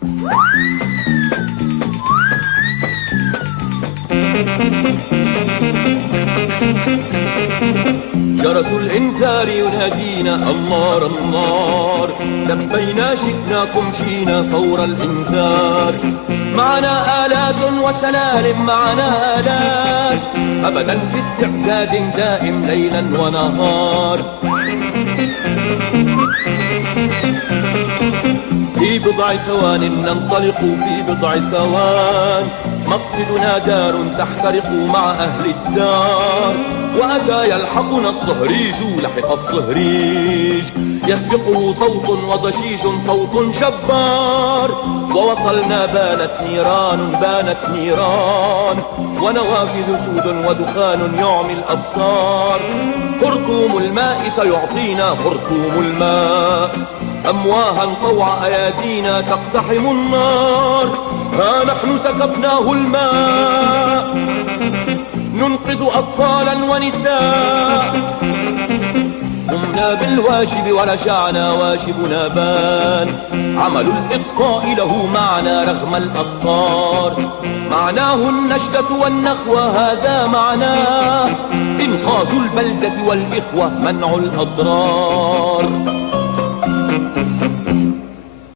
جرس الإنذار ينادينا النار النار، لبينا شئناكم شينا فور الإنذار. معنا آلات وسلالم، معنا آلات أبدا في استعداد دائم ليلا ونهار. في بضع ثوان ننطلق، في بضع ثوان مقصدنا دار تحترق مع أهل الدار. وأتى يلحقنا الصهريج، لحق الصهريج يسبقه صوت وضشيج، صوت شبار. ووصلنا بانت نيران، بانت نيران، ونوافذ سود ودخان يعمي الأبصار. خرطوم الماء سيعطينا، خرطوم الماء أمواها طوع أيادينا تقتحم النار. ها نحن سكبناه الماء ننقذ أطفالا ونساء. قمنا بالواجب ورجعنا واجبنا بان، عمل الإطفاء له معنى رغم الأخطار. معناه النجدة والنخوة، هذا معناه إنقاذ البلدة والإخوة، منع الأضرار.